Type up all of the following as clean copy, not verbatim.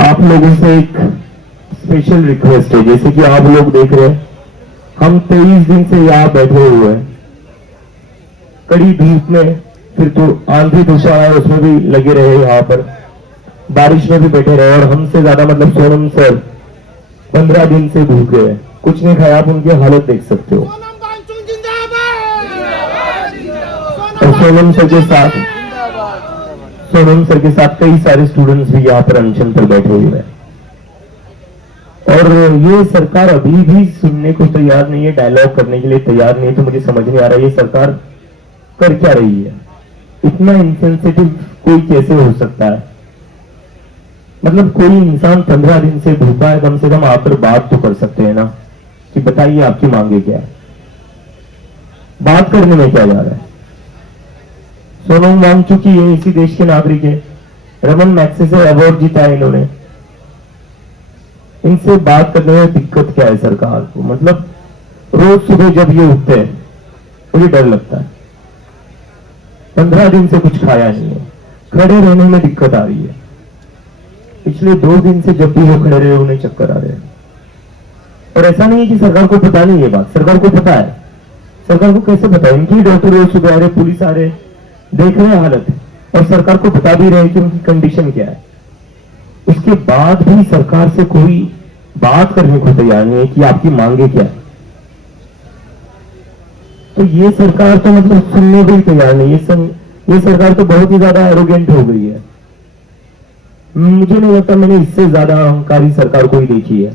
आप लोगों से एक स्पेशल रिक्वेस्ट है। जैसे कि आप लोग देख रहे हैं, हम 23 दिन से यहाँ बैठे हुए हैं, कड़ी धूप में, फिर तो आंधी तूफान है उसमें भी लगे रहे, यहाँ पर बारिश में भी बैठे रहे। और हमसे ज्यादा मतलब सोनम सर 15 दिन से भूखे हैं, कुछ नहीं खाया। आप उनकी हालत देख सकते हो। और सोनम सर के साथ कई सारे स्टूडेंट्स भी यहाँ पर अनशन पर बैठे हुए हैं। और ये सरकार अभी भी सुनने को तैयार नहीं है, डायलॉग करने के लिए तैयार नहीं है। तो मुझे समझ नहीं आ रहा है ये सरकार कर क्या रही है। इतना इंसेंसिटिव कोई कैसे हो सकता है? मतलब कोई इंसान 15 दिन से भूखा है, कम से कम आकर बात तो कर सकते हैं ना, कि बताइए आपकी मांगे क्या है। बात करने में क्या जा रहा है? सोनम मांग चुकी है, इसी देश के नागरिक है, रमन मैग्सेसे अवार्ड जीता है इन्होंने। इनसे बात करने में दिक्कत क्या है सरकार को? मतलब रोज सुबह जब ये उठते हैं मुझे डर लगता है। 15 दिन से कुछ खाया नहीं है, खड़े रहने में दिक्कत आ रही है। पिछले 2 दिन से जब भी वो खड़े रहे उन्हें चक्कर आ रहे हैं। और ऐसा नहीं है कि सरकार को पता नहीं है बात, सरकार को पता है। सरकार को कैसे पता है? इनकी डॉक्टर रोज सुबह आ रहे, पुलिस आ रहे, देख रहे हालत, और सरकार को बता भी रहे कि उनकी कंडीशन क्या है। उसके बाद भी सरकार से कोई बात करने को तैयार नहीं है कि आपकी मांगे क्या है। तो ये सरकार तो मतलब सुनने को ही तैयार नहीं है। ये सरकार तो बहुत ही ज्यादा एरोगेंट हो गई है। मुझे नहीं लगता मैंने इससे ज्यादा अहंकारी सरकार कोई देखी है।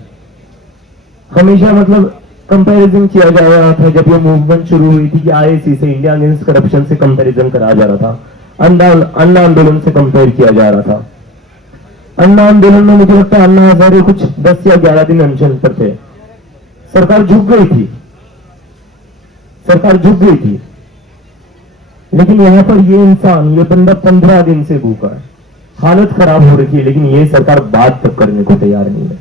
हमेशा मतलब कंपैरिजन किया जा रहा था, जब ये मूवमेंट शुरू हुई थी कि आईएसी से, इंडिया अगेंस्ट करप्शन से कंपैरिजन कराया जा रहा था, अन्ना आंदोलन से कंपेयर किया जा रहा था। अन्ना आंदोलन में मुझे लगता है अन्ना हजारे कुछ 10 या 11 दिन अनशन पर थे। सरकार झुक गई थी, लेकिन यहां पर ये इंसान, ये बंदा 15 दिन से भूखा है, हालत खराब हो रही है, लेकिन ये सरकार बात तक करने को तैयार नहीं है।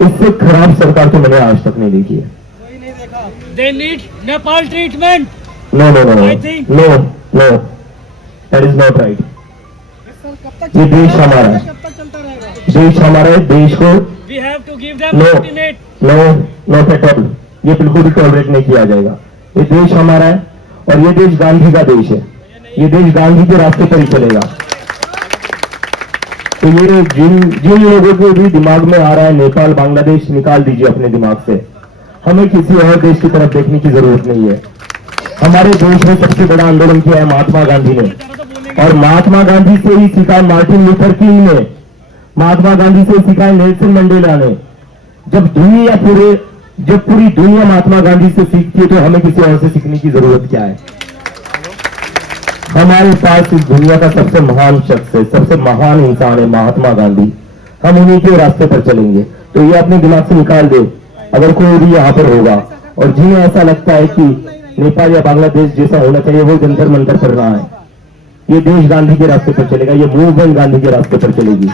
इससे खराब सरकार तो मैंने आज तक नहीं देखी है। They need Nepal treatment. No. I think. No. That is not right. ये देश हमारा है, देश को We have to give them alternate. not at all. ये बिल्कुल भी टॉलरेट नहीं किया जाएगा। ये देश हमारा है और ये देश गांधी का देश है। ये देश गांधी के रास्ते पर ही चलेगा। तो ये जिन लोगों के भी दिमाग में आ रहा है नेपाल बांग्लादेश, निकाल दीजिए अपने दिमाग से। हमें किसी और देश की तरफ देखने की जरूरत नहीं है। हमारे देश में सबसे बड़ा आंदोलन किया है महात्मा गांधी ने, और महात्मा गांधी से ही सीखा है मार्टिन लूथर किंग ने, महात्मा गांधी से सीखा है नेल्सन मंडेला ने। जब पूरी दुनिया महात्मा गांधी से सीखती है तो हमें किसी और से सीखने की जरूरत क्या है? हमारे पास इस दुनिया का सबसे महान शख्स है, सबसे महान इंसान है महात्मा गांधी। हम उन्हीं के रास्ते पर चलेंगे। तो ये अपने दिमाग से निकाल दे अगर कोई भी यहाँ पर होगा और जिन्हें ऐसा लगता है कि नेपाल या बांग्लादेश जैसा होना चाहिए, वो जंतर मंतर कर रहा है। ये देश गांधी के रास्ते पर चलेगा, ये मूवमेंट गांधी के रास्ते पर चलेगी।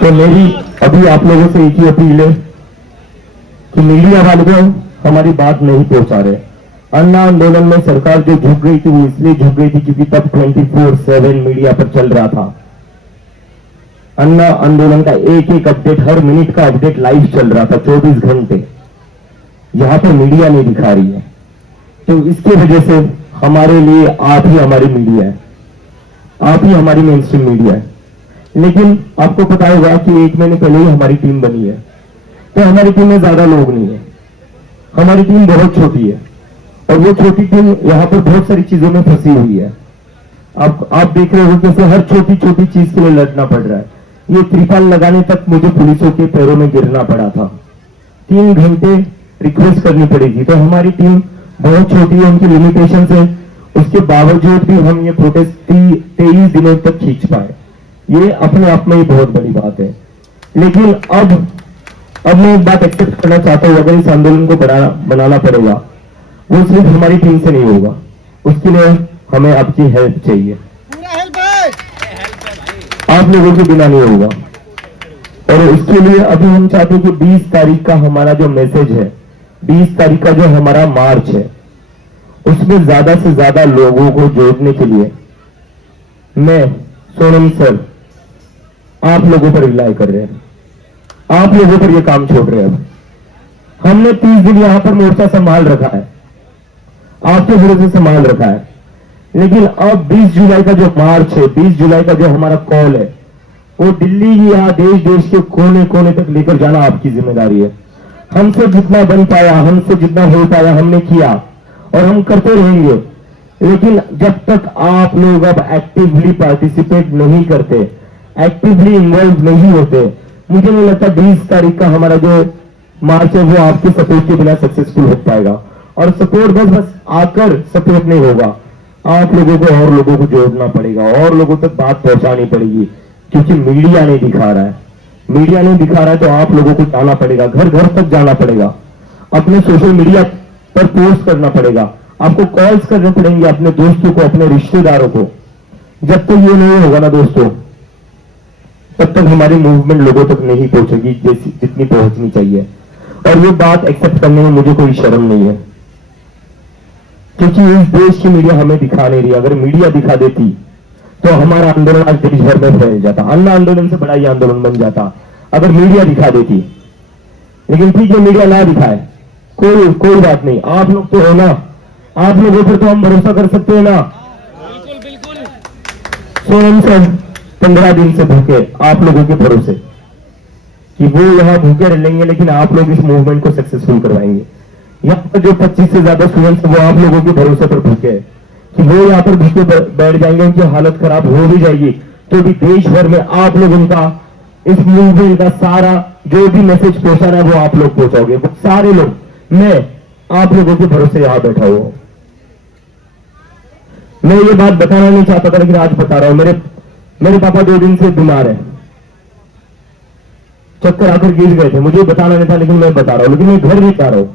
तो मेरी अभी आप लोगों से एक ही अपील है कि मीडिया वाले को हमारी बात नहीं पहुंचा रहे। अन्ना आंदोलन में सरकार जो झुक गई थी वो इसलिए झुक गई थी क्योंकि तब 24/7 मीडिया पर चल रहा था। अन्ना आंदोलन का एक अपडेट, हर मिनट का अपडेट लाइव चल रहा था 24 घंटे। यहां पर मीडिया नहीं दिखा रही है। तो इसके वजह से हमारे लिए आप ही हमारी मीडिया है, आप ही हमारी मेन स्ट्रीम मीडिया है। लेकिन आपको पता होगा कि 1 महीने पहले ही हमारी टीम बनी है। तो हमारी टीम में ज्यादा लोग नहीं है, हमारी टीम बहुत छोटी है, और वो छोटी टीम यहाँ पर बहुत सारी चीजों में फंसी हुई है। आप देख रहे हो कैसे हर छोटी छोटी चीज के लिए लड़ना पड़ रहा है। ये त्रिपाल लगाने तक मुझे पुलिसों के पैरों में गिरना पड़ा था, 3 घंटे रिक्वेस्ट करनी पड़ी थी। तो हमारी टीम बहुत छोटी है, उनकी लिमिटेशन है, उसके बावजूद भी हम ये प्रोटेस्ट 23 दिनों तक खींच पाए। ये अपने आप में ही बहुत बड़ी बात है। लेकिन अब मैं एक बात एक्सेप्ट करना चाहता हूं, अगर इस आंदोलन को बनाना पड़ेगा, वो सिर्फ हमारी टीम से नहीं होगा, उसके लिए हमें आपकी हेल्प चाहिए। आप लोगों के बिना नहीं होगा। और उसके लिए अभी हम चाहते हैं कि 20 तारीख का हमारा जो मैसेज है, 20 तारीख का जो हमारा मार्च है, उसमें ज्यादा से ज्यादा लोगों को जोड़ने के लिए मैं सोनम सर आप लोगों पर रिलाई कर रहे हैं, आप लोगों पर ये काम छोड़ रहे हैं। हमने 30 दिन यहां पर मोर्चा संभाल रखा है, आपके भरोसे संभाल रखा है, लेकिन अब 20 जुलाई का जो मार्च है, 20 जुलाई का जो हमारा कॉल है, वो दिल्ली या देश देश के कोने कोने तक लेकर जाना आपकी जिम्मेदारी है। हमसे जितना बन पाया, हमसे जितना हो पाया हमने किया और हम करते रहेंगे, लेकिन जब तक आप लोग अब एक्टिवली पार्टिसिपेट नहीं करते, एक्टिवली इन्वॉल्व नहीं होते, मुझे नहीं लगता 20 तारीख का हमारा जो मार्च है वो आपके सपोर्ट के बिना सक्सेसफुल हो पाएगा। और सपोर्ट बस आकर सपोर्ट नहीं होगा, आप लोगों को और लोगों को जोड़ना पड़ेगा और लोगों तक बात पहुंचानी पड़ेगी, क्योंकि मीडिया नहीं दिखा रहा है, मीडिया नहीं दिखा रहा है तो आप लोगों को जाना पड़ेगा, घर घर तक जाना पड़ेगा, अपने सोशल मीडिया पर पोस्ट करना पड़ेगा, आपको कॉल्स करने पड़ेंगे अपने दोस्तों को, अपने रिश्तेदारों को। जब तक ये नहीं होगा ना दोस्तों, तब तक हमारी मूवमेंट लोगों तक नहीं पहुंचेगी जितनी पहुंचनी चाहिए। और ये बात एक्सेप्ट करने में मुझे कोई शर्म नहीं है, क्योंकि इस देश की मीडिया हमें दिखा नहीं रही। अगर मीडिया दिखा देती तो हमारा आंदोलन आज देश भर में फैल जाता, अन्ना आंदोलन से बड़ा ये आंदोलन बन जाता अगर मीडिया दिखा देती। लेकिन ठीक है, मीडिया ना दिखाए, कोई बात नहीं, आप लोग तो हो ना, आप लोगों पर तो हम भरोसा कर सकते हैं ना। बिल्कुल बिल्कुल। सोनम सर 15 दिन से भूखे आप लोगों के भरोसे कि वो यहां भूखे रहेंगे, लेकिन आप लोग इस मूवमेंट को सक्सेसफुल करवाएंगे। यहाँ पर जो 25 से ज्यादा स्टूडेंट्स वो आप लोगों के भरोसे पर भूखे हैं कि वो यहाँ पर भूखे बैठ जाएंगे, उनकी हालत खराब हो भी जाएगी, तो भी देश भर में आप लोग उनका इस मूवमेंट का सारा जो भी मैसेज पहुंचाना है वो आप लोग पहुंचाओगे, वो सारे लोग। मैं आप लोगों के भरोसे यहां बैठा हुआ हूं। मैं ये बात बताना नहीं चाहता था, लेकिन आज बता रहा हूं। मेरे पापा 2 दिन से बीमार है, चक्कर आकर गिर गए थे, मुझे बताना नहीं था लेकिन मैं बता रहा हूं। लेकिन मैं घर नहीं जा रहा हूं,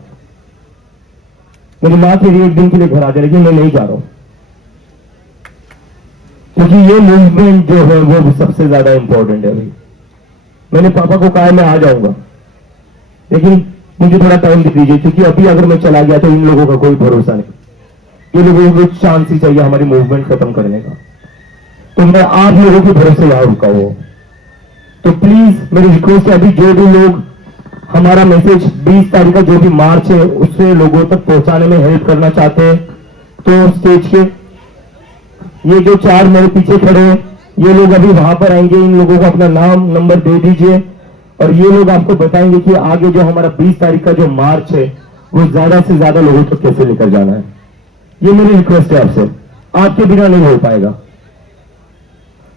मेरी मां के लिए 1 दिन के लिए घर आ जाए, लेकिन मैं नहीं जा रहा हूं, क्योंकि ये मूवमेंट जो है वो सबसे ज्यादा इंपॉर्टेंट है। अभी मैंने पापा को कहा मैं आ जाऊंगा, लेकिन मुझे थोड़ा टाइम दे दीजिए, क्योंकि अभी अगर मैं चला गया तो इन लोगों का कोई भरोसा नहीं, ये लोगों को चांस ही चाहिए हमारी मूवमेंट खत्म करने का। तो मैं आप लोगों के भरोसे यहां रुका हुआ। तो प्लीज मेरी रिक्वेस्ट है, अभी जो भी लोग हमारा मैसेज 20 तारीख का जो भी मार्च है उससे लोगों तक पहुंचाने में हेल्प करना चाहते हैं, तो स्टेज के ये जो 4 मेरे पीछे खड़े हैं ये लोग अभी वहां पर आएंगे, इन लोगों को अपना नाम नंबर दे दीजिए और ये लोग आपको बताएंगे कि आगे जो हमारा 20 तारीख का जो मार्च है वो ज्यादा से ज्यादा लोगों तक कैसे लेकर जाना है। ये मेरी रिक्वेस्ट है आपसे, आपके बिना नहीं हो पाएगा,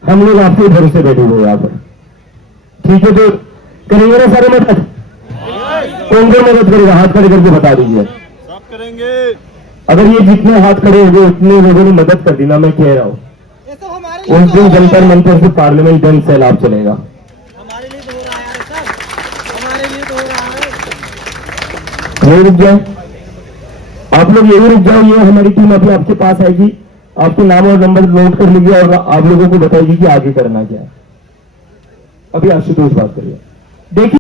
हम लोग आपके भरोसे बैठे हुए यहाँ पर, ठीक है? तो करेंगे ना सारे मदद? कौन कौन मदद करेगा? हाथ खड़े करके बता दीजिए। सब करेंगे। अगर ये जितने हाथ खड़े हो गए उतने लोगों ने मदद कर दी ना, मैं कह रहा हूं उस दिन जंतर मंतर से पार्लियामेंट जन सैलाब चलेगा। हमारे लिए तो हो रहा है सर, हमारे लिए तो हो रहा है। नहीं रुक जाए, आप लोग यही रुक जाओ, ये हमारी टीम अभी आपके पास आएगी, आपके नाम और नंबर नोट कर लीजिए और आप लोगों को बताएगी कि आगे करना क्या है। अभी आशुतोष बात करिए। देखिए